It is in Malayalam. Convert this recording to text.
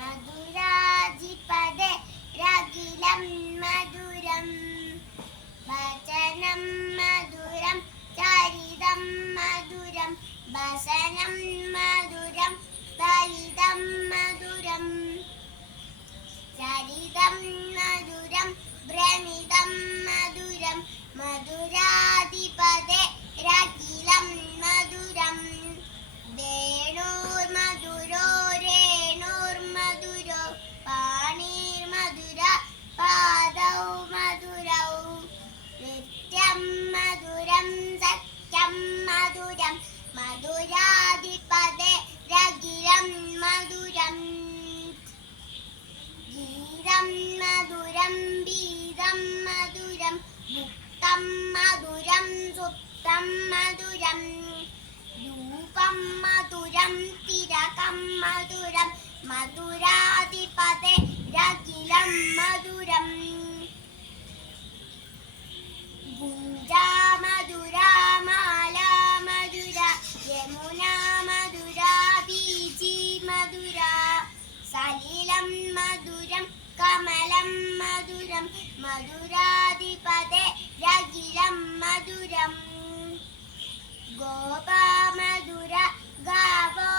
മധുരാധിപതേ രകിലം മധുരം വചനം മധുരം ചരിതം മധുരം വസനം മധുരം ചരിതം മധുരം ചരിതം മധുരം ഭ്രമിതം മധുരം മധുരാധിപതേ രകിലം മധുരം വേണോർ മധുരോ രേണോർ മധുരോ പാണീർ മധുര പാദൗ മധുരൗ നിത്യം മധുരം സത്യം മധുരം മധുരാധിപതേ രകിലം മധുരം ഗീതം മധുരം ബീജം മധുരം മുക്തം മധുരം സുപ്തം മധുരം രൂപം മധുരം തിലകം മധുരം മധുരാധിപതേ രകിലം മധുരം ഗുഞ്ചാ മധുര മാല മധുര യമുന മധുര ബീജി മധുര സലിലം മധുരം കമലം മധുരം മധുരാധിപതേ രകിലം മധുരം ഗോപ മധുര ഗാവോ